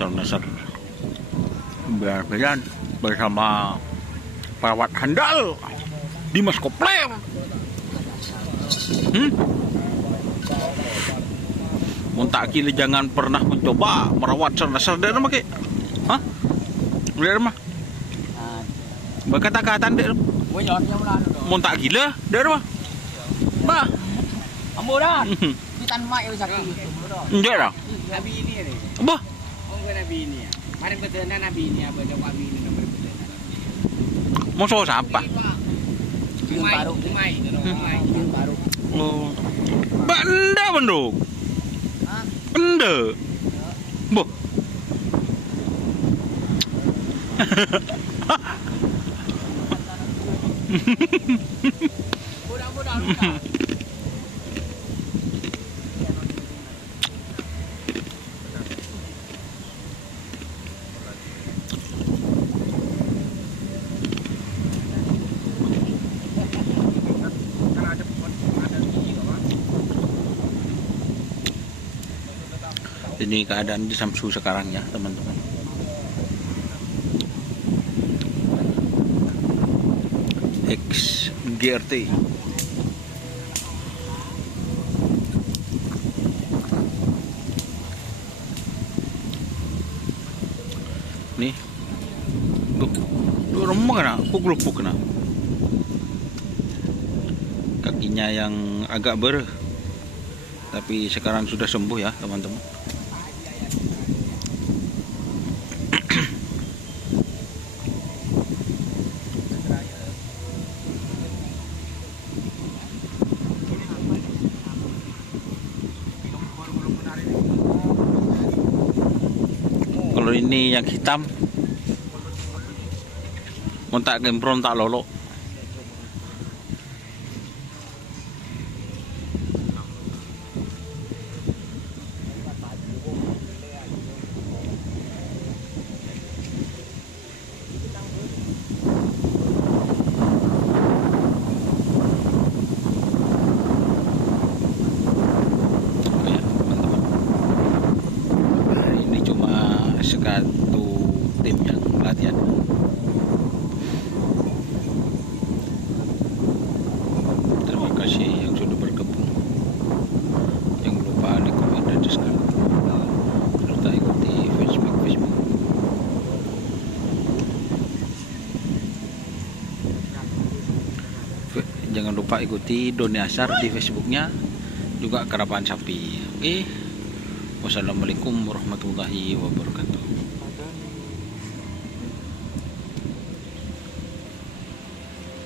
dasar-dasar belan bersama perawat handal Dimas Kopler. Muntak kili jangan pernah mencoba merawat dasar deh nama ke? Hah? Lihat mah. Berkata-kata deh. Muntak gila deh mah. Bah. Ambo dah. Kita mak yang sakit. Enggak dah. Nabi ini ni. Bah. Oh, Nabi ini ya. Mari betul Nabi ini apa Nabi ini nomor betul. Mau soal siapa? Umai. Baru. Oh. Benda benduk. Benda. Boh. Budak-budak. Ini keadaan di Samsu sekarang ya teman-teman. X GRT. Nih. Duh remuk kena, pukul kena. Kakinya yang agak bereh. Tapi sekarang sudah sembuh ya teman-teman. Kalau ini yang hitam, montak gempron tak lolok. Satu tim yang latihan. Terima kasih yang sudah bergabung. Jangan lupa like, komen, dan subscribe, serta ikuti Facebook. Jangan lupa ikuti Doni Asar di Facebooknya, juga Kerapan Sapi. Oke. Wassalamualaikum warahmatullahi wabarakatuh.